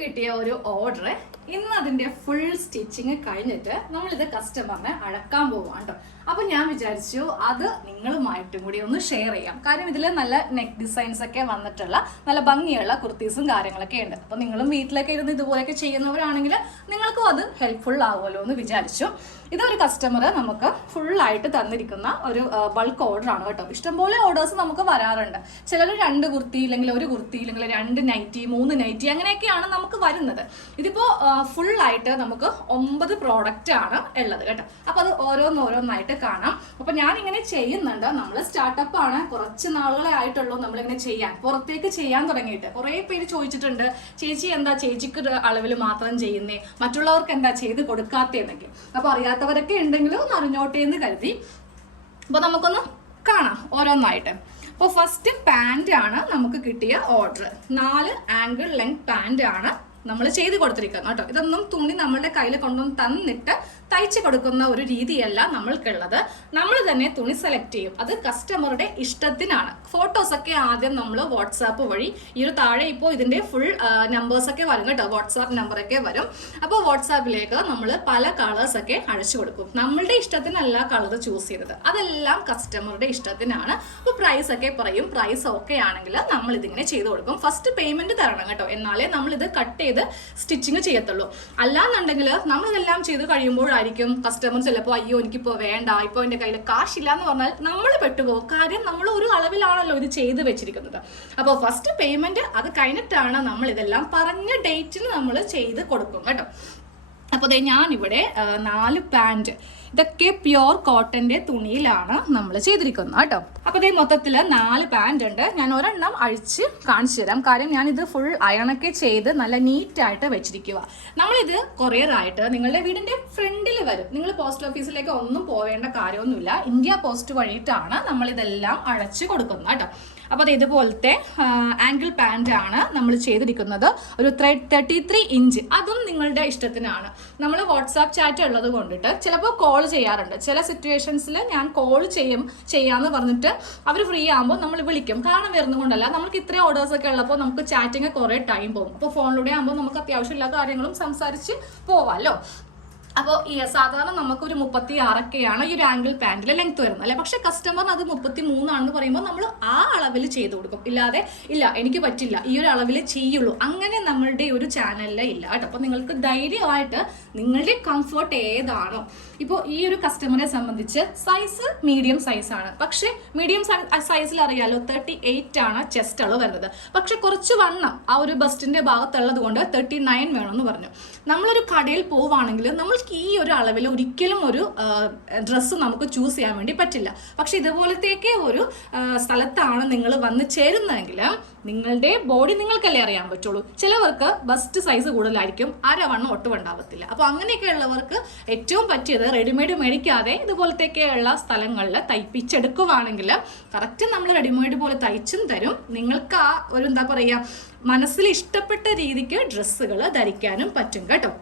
കിട്ടിയ ഒരു ഓർഡർ ഇന്ന് അതിന്റെ ഫുൾ സ്റ്റിച്ചിങ് കഴിഞ്ഞിട്ട് നമ്മളിത് കസ്റ്റമറിനെ അഴക്കാൻ പോവാണ് കേട്ടോ അപ്പൊ ഞാൻ വിചാരിച്ചു അത് നിങ്ങളുമായിട്ടും കൂടി ഒന്ന് ഷെയർ ചെയ്യാം. കാര്യം ഇതിൽ നല്ല നെക്ക് ഡിസൈൻസ് ഒക്കെ വന്നിട്ടുള്ള നല്ല ഭംഗിയുള്ള കുർത്തീസും കാര്യങ്ങളൊക്കെ ഉണ്ട്. അപ്പൊ നിങ്ങളും വീട്ടിലൊക്കെ ഇരുന്ന് ഇതുപോലെയൊക്കെ ചെയ്യുന്നവരാണെങ്കിൽ നിങ്ങൾക്കും അത് ഹെൽപ്ഫുൾ ആവുമല്ലോ എന്ന് വിചാരിച്ചു. ഇതൊരു കസ്റ്റമർ നമുക്ക് ഫുൾ ആയിട്ട് തന്നിരിക്കുന്ന ഒരു ബൾക്ക് ഓർഡർ ആണ് കേട്ടോ. ഇഷ്ടംപോലെ ഓർഡേഴ്സ് നമുക്ക് വരാറുണ്ട്. ചിലർ രണ്ട് കുർത്തി ഇല്ലെങ്കിൽ ഒരു കുർത്തി ഇല്ലെങ്കിൽ രണ്ട് നൈറ്റി മൂന്ന് നൈറ്റി അങ്ങനെയൊക്കെയാണ് നമുക്ക് വരുന്നത്. ഇതിപ്പോ ഫുൾ ആയിട്ട് നമുക്ക് ഒമ്പത് പ്രോഡക്റ്റ് ആണ് ഉള്ളത് കേട്ടോ. അപ്പൊ അത് ഓരോന്നോരോന്നായിട്ട് കാണാം. അപ്പൊ ഞാൻ ഇങ്ങനെ ചെയ്യുന്നുണ്ട്. നമ്മൾ സ്റ്റാർട്ടപ്പ് ആണ്. കുറച്ച് നാളുകളെ ആയിട്ടുള്ളൂ നമ്മളിങ്ങനെ ചെയ്യാൻ. പുറത്തേക്ക് ചെയ്യാൻ തുടങ്ങിയിട്ട്. കുറെ പേര് ചോദിച്ചിട്ടുണ്ട് ചേച്ചി എന്താ ചേച്ചിക്ക് അളവിൽ മാത്രം ചെയ്യുന്നേ? മറ്റുള്ളവർക്ക് എന്താ ചെയ്ത് കൊടുക്കാത്തേന്നൊക്കെ. അപ്പൊ അറിയാത്തവരൊക്കെ ഉണ്ടെങ്കിലും ഒന്ന് അറിഞ്ഞോട്ടെ എന്ന് കരുതി. അപ്പൊ നമുക്കൊന്ന് കാണാം ഓരോന്നായിട്ട്. അപ്പോൾ ഫസ്റ്റ് പാന്റ് ആണ് നമുക്ക് കിട്ടിയ ഓർഡർ നാല് ആംഗിൾ ലെങ്ത് പാന്റ് ആണ് നമ്മൾ ചെയ്ത് കൊടുത്തിരിക്കുന്നത് കേട്ടോ. ഇതൊന്നും തുണി നമ്മളുടെ കയ്യിൽ കൊണ്ടുവന്ന് തന്നിട്ട് തയ്ച്ചു കൊടുക്കുന്ന ഒരു രീതിയല്ല നമ്മൾക്കുള്ളത്. നമ്മൾ തന്നെ തുണി സെലക്ട് ചെയ്യും. അത് കസ്റ്റമറുടെ ഇഷ്ടത്തിനാണ്. ഫോട്ടോസൊക്കെ ആദ്യം നമ്മൾ വാട്സാപ്പ് വഴി ഈ ഒരു താഴെ ഇപ്പോൾ ഇതിന്റെ ഫുൾ നമ്പേഴ്സൊക്കെ വരും കേട്ടോ. വാട്സാപ്പ് നമ്പറൊക്കെ വരും. അപ്പോൾ വാട്സാപ്പിലേക്ക് നമ്മൾ പല കളേഴ്സൊക്കെ അഴിച്ചു കൊടുക്കും. നമ്മളുടെ ഇഷ്ടത്തിനല്ല കളർ ചൂസ് ചെയ്തത്. അതെല്ലാം കസ്റ്റമറുടെ ഇഷ്ടത്തിനാണ്. അപ്പോൾ പ്രൈസ് ഒക്കെ പറയും. പ്രൈസ് ഓക്കെ ആണെങ്കിൽ നമ്മൾ ഇതിങ്ങനെ ചെയ്ത് കൊടുക്കും. ഫസ്റ്റ് പേയ്മെന്റ് തരണം കേട്ടോ. എന്നാലേ നമ്മളിത് കട്ട് ചെയ്ത് സ്റ്റിച്ചിങ് ചെയ്യത്തുള്ളൂ. അല്ലാന്നുണ്ടെങ്കിൽ നമ്മളിതെല്ലാം ചെയ്ത് ചെയ്ത് കഴിയുമ്പോഴായിരിക്കും കസ്റ്റമർ ചിലപ്പോൾ അയ്യോ എനിക്കിപ്പോൾ വേണ്ട ഇപ്പോൾ എന്റെ കയ്യിൽ കാശില്ല എന്ന് പറഞ്ഞാൽ നമ്മൾ പെട്ടുപോകും. കാര്യം നമ്മൾ ഒരു അളവിലാണല്ലോ ഇത് ചെയ്ത് വെച്ചിരിക്കുന്നത്. അപ്പോൾ ഫസ്റ്റ് പേയ്മെന്റ് അത് കഴിഞ്ഞിട്ടാണ് നമ്മൾ ഇതെല്ലാം പറഞ്ഞ ഡേറ്റിന് നമ്മൾ ചെയ്ത് കൊടുക്കും കേട്ടോ. അപ്പോൾ ഞാൻ ഞാനിവിടെ നാല് പാന്റ് ഇതൊക്കെ പ്യോർ കോട്ടന്റെ തുണിയിലാണ് നമ്മൾ ചെയ്തിരിക്കുന്നത് കേട്ടോ. അപ്പോൾ ഇതേ മൊത്തത്തിൽ നാല് പാന്റ് ഉണ്ട്. ഞാൻ ഒരെണ്ണം അഴിച്ച് കാണിച്ചു തരാം. കാര്യം ഇത് ഫുൾ അയണൊക്കെ ചെയ്ത് നല്ല നീറ്റായിട്ട് വെച്ചിരിക്കുക നമ്മളിത് കൊറിയറായിട്ട് നിങ്ങളുടെ വീടിന്റെ ഫ്രണ്ടിൽ വരും. നിങ്ങൾ പോസ്റ്റ് ഓഫീസിലേക്ക് ഒന്നും പോവേണ്ട കാര്യമൊന്നുമില്ല. ഇന്ത്യ പോസ്റ്റ് വഴിയിട്ടാണ് നമ്മൾ ഇതെല്ലാം അഴച്ച് കൊടുക്കുന്നത് കേട്ടോ. അപ്പോൾ അത് ഇതുപോലത്തെ ആംഗിൾ പാന്റ് ആണ് നമ്മൾ ചെയ്തിരിക്കുന്നത്. ഒരു തേർട്ടി ത്രീ ഇഞ്ച് അതും നിങ്ങളുടെ ഇഷ്ടത്തിനാണ്. നമ്മൾ വാട്സാപ്പ് ചാറ്റ് ഉള്ളത് കൊണ്ടിട്ട് ചിലപ്പോൾ കോൾ ചെയ്യാറുണ്ട്. ചില സിറ്റുവേഷൻസിൽ ഞാൻ കോൾ ചെയ്യും ചെയ്യാമെന്ന് പറഞ്ഞിട്ട് അവർ ഫ്രീ ആകുമ്പോൾ നമ്മൾ വിളിക്കും. കാരണം വരുന്നതുകൊണ്ടല്ല നമുക്ക് ഇത്രയും ഓർഡേഴ്സ് ഒക്കെ ഉള്ളപ്പോൾ നമുക്ക് ചാറ്റിങ് കുറേ ടൈം പോകും. അപ്പോൾ ഫോണിലൂടെ ആകുമ്പോൾ നമുക്ക് അത്യാവശ്യമില്ലാത്ത കാര്യങ്ങളും സംസാരിച്ച് പോവാമല്ലോ അപ്പോൾ ഈ സാധാരണ നമുക്കൊരു മുപ്പത്തി ആറൊക്കെയാണ് ഈ ഒരു ആംഗിൾ പാന്റിലെ ലെങ്ത് വരുന്നത് അല്ലെ? പക്ഷെ കസ്റ്റമറിന് അത് മുപ്പത്തി മൂന്നാണെന്ന് പറയുമ്പോൾ നമ്മൾ ആ അളവിൽ ചെയ്ത് കൊടുക്കും. ഇല്ലാതെ ഇല്ല എനിക്ക് പറ്റില്ല ഈ ഒരു അളവിൽ ചെയ്യുള്ളൂ. അങ്ങനെ നമ്മളുടെ ഒരു ചാനലിൽ ഇല്ല കേട്ടോ. അപ്പോൾ നിങ്ങൾക്ക് ധൈര്യമായിട്ട് നിങ്ങളുടെ കംഫർട്ട് ഏതാണോ. ഇപ്പോൾ ഈ ഒരു കസ്റ്റമറെ സംബന്ധിച്ച് സൈസ് മീഡിയം സൈസ് ആണ്. പക്ഷേ മീഡിയം സൈസിൽ അറിയാലോ തേർട്ടി എയ്റ്റ് ആണ് ചെസ്റ്റ് അളവ് വരുന്നത്. പക്ഷെ കുറച്ച് വണ്ണം ആ ഒരു ബസ്റ്റിന്റെ ഭാഗത്തുള്ളത് കൊണ്ട് തേർട്ടി നയൻ വേണമെന്ന് പറഞ്ഞു. നമ്മളൊരു കടയിൽ പോവുകയാണെങ്കിൽ നമ്മൾക്ക് ഈ ഒരു അളവിൽ ഒരിക്കലും ഒരു ഡ്രസ്സ് നമുക്ക് ചൂസ് ചെയ്യാൻ വേണ്ടി പറ്റില്ല. പക്ഷെ ഇതുപോലത്തേക്ക് ഒരു സ്ഥലത്താണ് നിങ്ങൾ വന്ന് ചേരുന്നതെങ്കിൽ നിങ്ങളുടെ ബോഡി നിങ്ങൾക്കല്ലേ അറിയാൻ പറ്റുള്ളൂ. ചിലവർക്ക് ബസ്റ്റ് സൈസ് കൂടുതലായിരിക്കും അരവണ്ണം ഒട്ടും ഉണ്ടാവത്തില്ല. അപ്പോൾ അങ്ങനെയൊക്കെ ഉള്ളവർക്ക് ഏറ്റവും പറ്റിയത് റെഡിമെയ്ഡ് മേടിക്കാതെ ഇതുപോലത്തേക്കുള്ള സ്ഥലങ്ങളിൽ തയ്പ്പിച്ചെടുക്കുവാണെങ്കിൽ കറക്റ്റ് നമ്മൾ റെഡിമെയ്ഡ് പോലെ തയ്ച്ചും തരും. നിങ്ങൾക്ക് ആ ഒരു എന്താ പറയുക മനസ്സിൽ ഇഷ്ടപ്പെട്ട രീതിക്ക് ഡ്രസ്സുകൾ ധരിക്കാനും പറ്റും കേട്ടോ.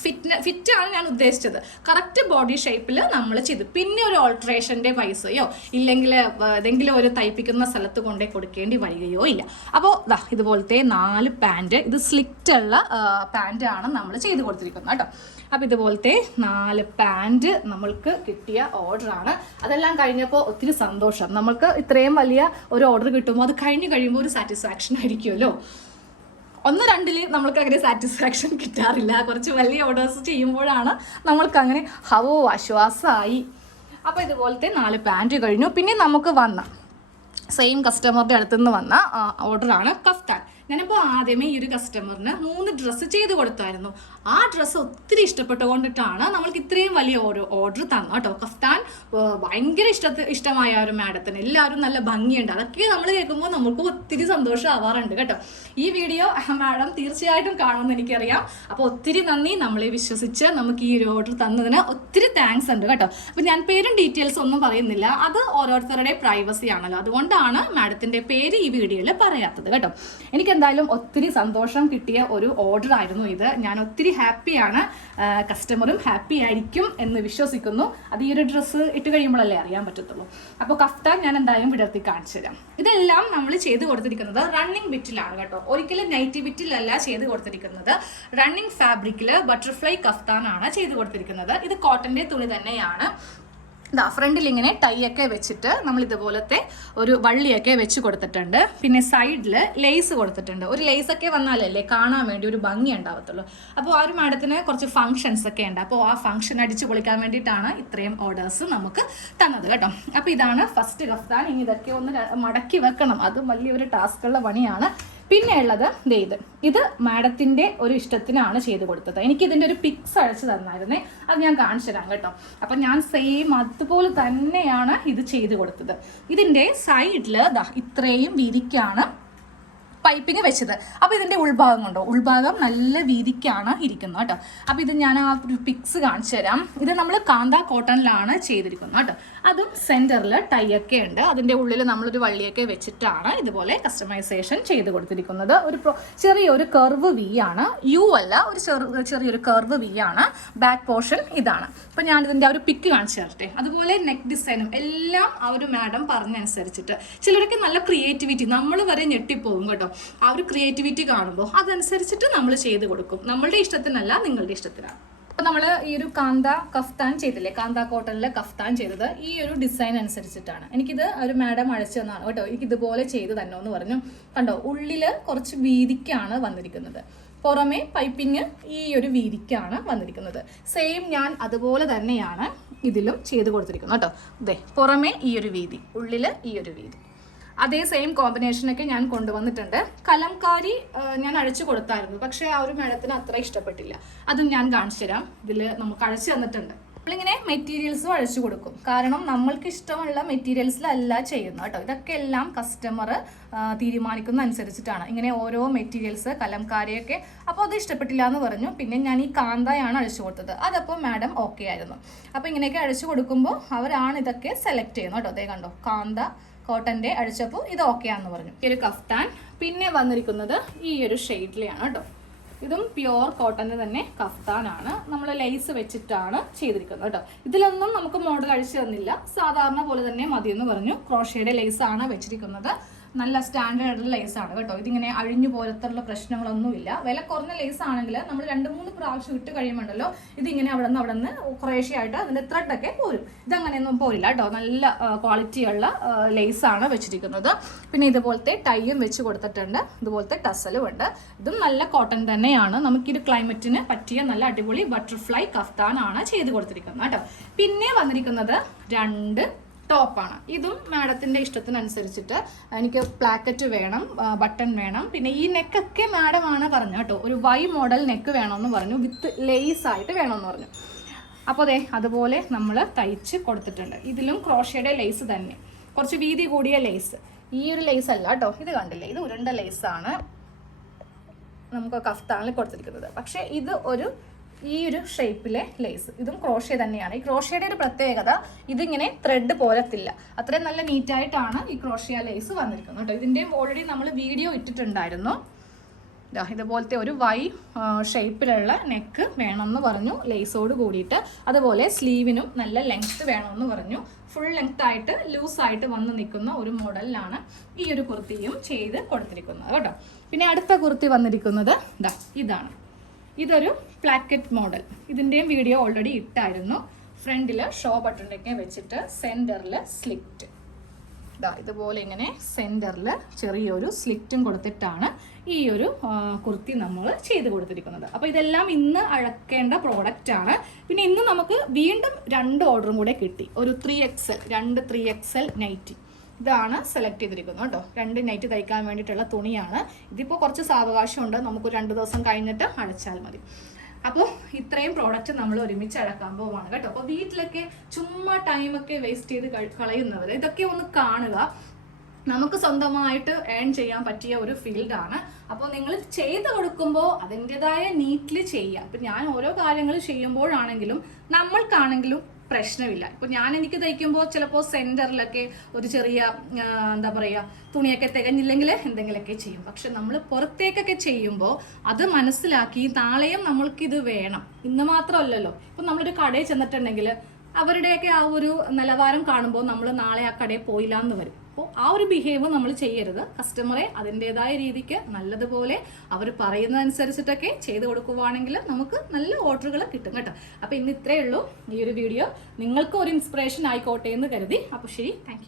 ഫിറ്റ് ഫിറ്റാണ് ഞാൻ ഉദ്ദേശിച്ചത്. കറക്റ്റ് ബോഡി ഷേപ്പിൽ നമ്മൾ ചെയ്തു. പിന്നെ ഒരു ഓൾട്രേഷന്റെ പൈസയോ ഇല്ലെങ്കിൽ ഏതെങ്കിലും ഒരു തയ്പ്പിക്കുന്ന സ്ഥലത്ത് കൊണ്ടേ കൊടുക്കേണ്ടി വരികയോ ഇല്ല. അപ്പോൾ ദാ ഇതുപോലത്തെ നാല് പാന്റ് ഇത് സ്ലിറ്റുള്ള ഉള്ള പാന്റ് ആണ് നമ്മൾ ചെയ്ത് കൊടുത്തിരിക്കുന്നത് കേട്ടോ. അപ്പോൾ ഇതുപോലത്തെ നാല് പാന്റ് നമ്മൾക്ക് കിട്ടിയ ഓർഡറാണ് അതെല്ലാം കഴിഞ്ഞപ്പോൾ ഒത്തിരി സന്തോഷം. നമ്മൾക്ക് ഇത്രയും വലിയ ഒരു ഓർഡർ കിട്ടുമ്പോൾ അത് കഴിഞ്ഞ് കഴിയുമ്പോൾ ഒരു സാറ്റിസ്ഫാക്ഷൻ ആയിരിക്കുമല്ലോ. ഒന്ന് രണ്ടിൽ നമ്മൾക്ക് അങ്ങനെ സാറ്റിസ്ഫാക്ഷൻ കിട്ടാറില്ല. കുറച്ച് വലിയ ഓർഡേഴ്സ് ചെയ്യുമ്പോഴാണ് നമ്മൾക്ക് അങ്ങനെ ഹവോ ആശ്വാസമായി അപ്പോൾ ഇതുപോലത്തെ നാല് പാന്റ് കഴിഞ്ഞു. പിന്നെ നമുക്ക് വന്ന സെയിം കസ്റ്റമറുടെ അടുത്തുനിന്ന് വന്ന ഓർഡറാണ് കഫ്താൻ ഞാനിപ്പോൾ ആദ്യമേ ഈ ഒരു കസ്റ്റമറിന് മൂന്ന് ഡ്രസ്സ് ചെയ്ത് കൊടുത്തായിരുന്നു. ആ ഡ്രസ്സ് ഒത്തിരി ഇഷ്ടപ്പെട്ടുകൊണ്ടിട്ടാണ് നമ്മൾക്ക് ഇത്രയും വലിയ ഓരോ ഓർഡർ തന്നു കേട്ടോ. കഫ്താൻ ഭയങ്കര ഇഷ്ടത്ത് ഇഷ്ടമായ ഒരു മാഡത്തിന്. എല്ലാവരും നല്ല ഭംഗിയുണ്ട്. അതൊക്കെ നമ്മൾ കേൾക്കുമ്പോൾ നമുക്ക് ഒത്തിരി സന്തോഷമാവാറുണ്ട് കേട്ടോ. ഈ വീഡിയോ മാഡം തീർച്ചയായിട്ടും കാണുമെന്ന് എനിക്കറിയാം. അപ്പോൾ ഒത്തിരി നന്ദി. നമ്മളെ വിശ്വസിച്ച് നമുക്ക് ഈ ഒരു ഓർഡർ തന്നതിന് ഒത്തിരി താങ്ക്സ് ഉണ്ട് കേട്ടോ. അപ്പോൾ ഞാൻ പേരും ഡീറ്റെയിൽസ് ഒന്നും പറയുന്നില്ല. അത് ഓരോരുത്തരുടെ പ്രൈവസി ആണല്ലോ. അതുകൊണ്ടാണ് മാഡത്തിന്റെ പേര് ഈ വീഡിയോയിൽ പറയാത്തത് കേട്ടോ. എനിക്ക് എന്തായാലും ഒത്തിരി സന്തോഷം കിട്ടിയ ഒരു ഓർഡർ ആയിരുന്നു ഇത്. ഞാൻ ഒത്തിരി ഹാപ്പിയാണ് കസ്റ്റമറും ഹാപ്പി ആയിരിക്കും എന്ന് വിശ്വസിക്കുന്നു. അത് ഈ ഒരു ഡ്രസ്സ് ഇട്ട് കഴിയുമ്പോഴല്ലേ അറിയാൻ പറ്റത്തുള്ളൂ. അപ്പോൾ കഫ്താൻ ഞാൻ എന്തായാലും വിടർത്തി കാണിച്ചു തരാം. ഇതെല്ലാം നമ്മൾ ചെയ്ത് കൊടുത്തിരിക്കുന്നത് റണ്ണിങ് ബിറ്റിലാണ് കേട്ടോ. ഒരിക്കലും നൈറ്റി ബിറ്റിലല്ല ചെയ്ത് കൊടുത്തിരിക്കുന്നത്. റണ്ണിങ് ഫാബ്രിക്കിൽ ബട്ടർഫ്ലൈ കഫ്താനാണ് ചെയ്ത് കൊടുത്തിരിക്കുന്നത്. ഇത് കോട്ടന്റെ തുണി തന്നെയാണ്. ഇതാ ഫ്രണ്ടിൽ ഇങ്ങനെ ടൈ ഒക്കെ വെച്ചിട്ട് നമ്മൾ ഇതുപോലത്തെ ഒരു വള്ളിയൊക്കെ വെച്ച് കൊടുത്തിട്ടുണ്ട്. പിന്നെ സൈഡിൽ ലേസ് കൊടുത്തിട്ടുണ്ട്. ഒരു ലേസ് ഒക്കെ വന്നാലല്ലേ കാണാൻ വേണ്ടി ഒരു ഭംഗി ഉണ്ടാവത്തുള്ളൂ. അപ്പോൾ ആ ഒരു മാഡത്തിന് കുറച്ച് ഫംഗ്ഷൻസ് ഒക്കെ ഉണ്ട്. അപ്പോൾ ആ ഫംഗ്ഷൻ അടിച്ച് പൊളിക്കാൻ വേണ്ടിയിട്ടാണ് ഇത്രയും ഓർഡേഴ്സ് നമുക്ക് തന്നത് കേട്ടോ. അപ്പോൾ ഇതാണ് ഫസ്റ്റ് കഫ്താൻ ഇനി ഇതൊക്കെ ഒന്ന് മടക്കി വെക്കണം. അതും വലിയൊരു ടാസ്ക്കുള്ള പണിയാണ്. പിന്നെ ഉള്ളത് ഇത്. ഇത് മാഡത്തിന്റെ ഒരു ഇഷ്ടത്തിനാണ് ചെയ്ത് കൊടുത്തത്. എനിക്ക് ഇതിന്റെ ഒരു പിക്സ് അയച്ചു തന്നായിരുന്നേ. അത് ഞാൻ കാണിച്ചു തരാം കേട്ടോ. അപ്പൊ ഞാൻ സെയിം അതുപോലെ തന്നെയാണ് ഇത് ചെയ്ത് കൊടുത്തത്. ഇതിന്റെ സൈഡിൽ ഇത്രയും വീതിക്കാണ് പൈപ്പിംഗ് വെച്ചത്. അപ്പോൾ ഇതിന്റെ ഉൾഭാഗം കൊണ്ടോ? ഉൾഭാഗം നല്ല വീതിക്കാണ് ഇരിക്കുന്നത് കേട്ടോ. അപ്പോൾ ഇത് ഞാൻ ആ ഒരു പിക്സ് കാണിച്ചു തരാം. ഇത് നമ്മൾ കാന്ത കോട്ടണിലാണ് ചെയ്തിരിക്കുന്നത് കേട്ടോ. അതും സെന്ററിൽ ടൈ ഒക്കെ ഉണ്ട്. അതിന്റെ ഉള്ളിൽ നമ്മളൊരു വള്ളിയൊക്കെ വെച്ചിട്ടാണ് ഇതുപോലെ കസ്റ്റമൈസേഷൻ ചെയ്ത് കൊടുത്തിരിക്കുന്നത്. ഒരു ചെറിയൊരു കർവ് വി ആണ്. യു അല്ല ഒരു ചെറു ചെറിയൊരു കർവ് വി ആണ്. ബാക്ക് പോർഷൻ ഇതാണ്. അപ്പോൾ ഞാൻ ഇതിന്റെ ആ ഒരു പിക്ക് കാണിച്ചു തരട്ടെ. അതുപോലെ നെക്ക് ഡിസൈനും എല്ലാം ആ ഒരു മാഡം പറഞ്ഞനുസരിച്ചിട്ട്. ചിലരൊക്കെ നല്ല ക്രിയേറ്റിവിറ്റി നമ്മൾ വരെ ഞെട്ടിപ്പോകും കേട്ടോ. ആ ഒരു ക്രിയേറ്റിവിറ്റി കാണുമ്പോൾ അതനുസരിച്ചിട്ട് നമ്മൾ ചെയ്ത് കൊടുക്കും. നമ്മളുടെ ഇഷ്ടത്തിനല്ല നിങ്ങളുടെ ഇഷ്ടത്തിനാണ്. അപ്പോൾ നമ്മൾ ഈ ഒരു കാന്ത കഫ്താൻ ചെയ്തില്ലേ? കാന്ത കോട്ടണിലെ കഫ്താൻ ചെയ്തത് ഈ ഒരു ഡിസൈൻ അനുസരിച്ചിട്ടാണ്. എനിക്കിത് ഒരു മാഡം അഴച്ചു തന്നാണ് കേട്ടോ. എനിക്ക് ഇതുപോലെ ചെയ്ത് തന്നോ എന്ന് പറഞ്ഞു. കണ്ടോ? ഉള്ളിൽ കുറച്ച് വീതിക്കാണ് വന്നിരിക്കുന്നത്. പുറമെ പൈപ്പിങ് ഈ ഒരു വീതിക്കാണ് വന്നിരിക്കുന്നത്. സെയിം ഞാൻ അതുപോലെ തന്നെയാണ് ഇതിലും ചെയ്ത് കൊടുത്തിരിക്കുന്നത് കേട്ടോ. അതെ പുറമെ ഈ ഒരു വീതി ഉള്ളിൽ ഈ ഒരു വീതി. അതേ സെയിം കോമ്പിനേഷനൊക്കെ ഞാൻ കൊണ്ടുവന്നിട്ടുണ്ട്. കലംകാരി ഞാൻ അഴിച്ചു കൊടുത്തായിരുന്നു. പക്ഷേ ആ ഒരു മേഡത്തിന് അത്ര ഇഷ്ടപ്പെട്ടില്ല. അതും ഞാൻ കാണിച്ചു തരാം. ഇതിൽ നമുക്ക് അഴിച്ചു തന്നിട്ടുണ്ട്. നമ്മളിങ്ങനെ മെറ്റീരിയൽസും അഴിച്ചു കൊടുക്കും. കാരണം നമ്മൾക്ക് ഇഷ്ടമുള്ള മെറ്റീരിയൽസിലല്ല ചെയ്യുന്നത് കേട്ടോ. ഇതൊക്കെ എല്ലാം കസ്റ്റമർ തീരുമാനിക്കുന്ന അനുസരിച്ചിട്ടാണ്. ഇങ്ങനെ ഓരോ മെറ്റീരിയൽസ് കലംകാരിയൊക്കെ അപ്പോൾ അത് ഇഷ്ടപ്പെട്ടില്ല എന്ന് പറഞ്ഞു. പിന്നെ ഞാൻ ഈ കാന്തയാണ് അഴിച്ചു കൊടുത്തത്. അതപ്പോൾ മാഡം ഓക്കെ ആയിരുന്നു. അപ്പോൾ ഇങ്ങനെയൊക്കെ അഴിച്ചു കൊടുക്കുമ്പോൾ അവരാണ് ഇതൊക്കെ സെലക്ട് ചെയ്യുന്നത് കേട്ടോ. അതേ കണ്ടോ കാന്ത കോട്ടന്റെ അഴിച്ചപ്പോൾ ഇത് ഓക്കെ ആണെന്ന് പറഞ്ഞു. ഈ ഒരു കഫ്താൻ പിന്നെ വന്നിരിക്കുന്നത് ഈ ഒരു ഷെയ്ഡിലെയാണ് കേട്ടോ. ഇതും പ്യുവർ കോട്ടന്റെ തന്നെ കഫ്താനാണ്. നമ്മൾ ലൈസ് വെച്ചിട്ടാണ് ചെയ്തിരിക്കുന്നത് കേട്ടോ. ഇതിലൊന്നും നമുക്ക് മോഡൽ അഴിച്ചു തന്നില്ല. സാധാരണ പോലെ തന്നെ മതി എന്ന് പറഞ്ഞു ക്രോഷയുടെ ആണ് വെച്ചിരിക്കുന്നത്. നല്ല സ്റ്റാൻഡേർഡ് ലേസ് ആണ് കേട്ടോ. ഇതിങ്ങനെ അഴിഞ്ഞു പോലത്തുള്ള പ്രശ്നങ്ങളൊന്നുമില്ല. വില കുറഞ്ഞ ലേസ് ആണെങ്കിൽ നമ്മൾ രണ്ട് മൂന്ന് പ്രാവശ്യം ഇട്ട് കഴിയുമ്പോണ്ടല്ലോ ഇതിങ്ങനെ അവിടെ നിന്ന് അവിടെ നിന്ന് കുറേശ്ശെയായിട്ട് ത്രെഡ് ത്രെഡൊക്കെ പോരും. ഇതങ്ങനെയൊന്നും പോരില്ല കേട്ടോ. നല്ല ക്വാളിറ്റിയുള്ള ലേസ് ആണ് വെച്ചിരിക്കുന്നത്. പിന്നെ ഇതുപോലത്തെ ടൈയും വെച്ച് കൊടുത്തിട്ടുണ്ട്. ഇതുപോലത്തെ ടസലും ഉണ്ട്. ഇതും നല്ല കോട്ടൺ തന്നെയാണ്. നമുക്കിത് ക്ലൈമറ്റിന് പറ്റിയ നല്ല അടിപൊളി ബട്ടർഫ്ലൈ കഫ്താനാണ് ചെയ്ത് കൊടുത്തിരിക്കുന്നത് കേട്ടോ. പിന്നെ വന്നിരിക്കുന്നത് രണ്ട് ടോപ്പാണ്. ഇതും മാഡത്തിന്റെ ഇഷ്ടത്തിനനുസരിച്ചിട്ട് എനിക്ക് പ്ലാക്കറ്റ് വേണം ബട്ടൺ വേണം. പിന്നെ ഈ നെക്കൊക്കെ മാഡമാണ് പറഞ്ഞു കേട്ടോ. ഒരു വൈ മോഡൽ നെക്ക് വേണമെന്ന് പറഞ്ഞു. വിത്ത് ലേസ് ആയിട്ട് വേണമെന്ന് പറഞ്ഞു. അപ്പോൾ അതെ അതുപോലെ നമ്മൾ തയ്ച്ച് കൊടുത്തിട്ടുണ്ട്. ഇതിലും ക്രോഷയുടെ ലേസ് തന്നെ. കുറച്ച് വീതി കൂടിയ ലേസ്. ഈ ഒരു ലേസ് അല്ല കേട്ടോ. ഇത് കണ്ടില്ലേ? ഇത് ഉരുണ്ട ലേസാണ് നമുക്ക് കഫ്താനിൽ കൊടുത്തിരിക്കുന്നത്. പക്ഷേ ഇത് ഒരു ഈ ഒരു ഷേപ്പിലെ ലേസ് ഇതും ക്രോഷ്യ തന്നെയാണ്. ഈ ക്രോഷ്യയുടെ ഒരു പ്രത്യേകത ഇതിങ്ങനെ ത്രെഡ് പോലത്തില്ല. അത്രയും നല്ല നീറ്റായിട്ടാണ് ഈ ക്രോഷ്യ ലേസ് വന്നിരിക്കുന്നത് കേട്ടോ ഇതിന്റെയും ഓൾറെഡി നമ്മൾ വീഡിയോ ഇട്ടിട്ടുണ്ടായിരുന്നു. ഇതുപോലത്തെ ഒരു വൈ ഷേപ്പിലുള്ള നെക്ക് വേണമെന്ന് പറഞ്ഞു ലേസോട് കൂടിയിട്ട്. അതുപോലെ സ്ലീവിനും നല്ല ലെങ്ത് വേണമെന്ന് പറഞ്ഞു. ഫുൾ ലെങ്ത് ആയിട്ട് ലൂസായിട്ട് വന്ന് നിൽക്കുന്ന ഒരു മോഡലിലാണ് ഈ ഒരു കുർത്തിയും ചെയ്ത് കൊടുത്തിരിക്കുന്നത് കേട്ടോ പിന്നെ അടുത്ത കുർത്തി വന്നിരിക്കുന്നത് ഇതാണ്. ഇതൊരു പ്ലാക്കറ്റ് മോഡൽ ഇതിന്റെയും വീഡിയോ ഓൾറെഡി ഇട്ടായിരുന്നു. ഫ്രണ്ടിൽ ഷോ ബട്ടണിലൊക്കെ വെച്ചിട്ട് സെന്ററിൽ സ്ലിറ്റ് ഇതാ ഇതുപോലെ ഇങ്ങനെ സെന്ററിൽ ചെറിയൊരു സ്ലിറ്റും കൊടുത്തിട്ടാണ് ഈ ഒരു കുർത്തി നമ്മൾ ചെയ്ത് കൊടുത്തിരിക്കുന്നത്. അപ്പോൾ ഇതെല്ലാം ഇന്ന് അഴക്കേണ്ട പ്രോഡക്റ്റ് ആണ്. പിന്നെ ഇന്ന് നമുക്ക് വീണ്ടും രണ്ട് ഓർഡറും കൂടെ കിട്ടി. ഒരു ത്രീ എക്സൽ രണ്ട് ത്രീ എക്സൽ നൈറ്റി ഇതാണ് സെലക്ട് ചെയ്തിരിക്കുന്നത് കേട്ടോ. രണ്ട് നൈറ്റ് തയ്ക്കാൻ വേണ്ടിയിട്ടുള്ള തുണിയാണ്. ഇതിപ്പോൾ കുറച്ച് സാവകാശമുണ്ട്. നമുക്ക് രണ്ട് ദിവസം കഴിഞ്ഞിട്ട് അടച്ചാൽ മതി. അപ്പോൾ ഇത്രയും പ്രോഡക്റ്റ് നമ്മൾ ഒരുമിച്ച് അടക്കാൻ പോവാണ് കേട്ടോ. അപ്പോൾ വീട്ടിലൊക്കെ ചുമ്മാ ടൈമൊക്കെ വേസ്റ്റ് ചെയ്ത് കളയുന്നവർ ഇതൊക്കെ ഒന്ന് കാണുക. നമുക്ക് സ്വന്തമായിട്ട് ഏൺ ചെയ്യാൻ പറ്റിയ ഒരു ഫീൽഡാണ് അപ്പോൾ നിങ്ങൾ ചെയ്ത് കൊടുക്കുമ്പോൾ അതിന്റെതായ നീറ്റിൽ ചെയ്യുക അപ്പം ഞാൻ ഓരോ കാര്യങ്ങൾ ചെയ്യുമ്പോഴാണെങ്കിലും നമ്മൾക്കാണെങ്കിലും പ്രശ്നമില്ല. ഇപ്പൊ ഞാൻ എനിക്ക് തയ്ക്കുമ്പോൾ ചിലപ്പോൾ സെന്ററിലൊക്കെ ഒരു ചെറിയ എന്താ പറയുക തുണിയൊക്കെ തികഞ്ഞില്ലെങ്കിൽ എന്തെങ്കിലുമൊക്കെ ചെയ്യും. പക്ഷെ നമ്മൾ പുറത്തേക്കൊക്കെ ചെയ്യുമ്പോൾ അത് മനസ്സിലാക്കി നാളെയും നമ്മൾക്കിത് വേണം. ഇന്ന് മാത്രമല്ലല്ലോ. ഇപ്പൊ നമ്മളൊരു കടയിൽ ചെന്നിട്ടുണ്ടെങ്കിൽ അവരുടെയൊക്കെ ആ ഒരു നിലവാരം കാണുമ്പോൾ നമ്മൾ നാളെ ആ കടയിൽ പോയില്ല എന്ന് വരും. അപ്പോൾ ആ ഒരു ബിഹേവ് നമ്മൾ ചെയ്യരുത്. കസ്റ്റമറെ അതിന്റെതായ രീതിക്ക് നല്ലതുപോലെ അവർ പറയുന്നതനുസരിച്ചിട്ടൊക്കെ ചെയ്ത് കൊടുക്കുവാണെങ്കിൽ നമുക്ക് നല്ല ഓർഡറുകൾ കിട്ടും കേട്ടോ. അപ്പോൾ ഇന്ന് ഇത്രയേ ഉള്ളൂ ഈ ഒരു വീഡിയോ നിങ്ങൾക്കും ഒരു ഇൻസ്പിറേഷൻ ആയിക്കോട്ടെ എന്ന് കരുതി. അപ്പോൾ ശരി താങ്ക്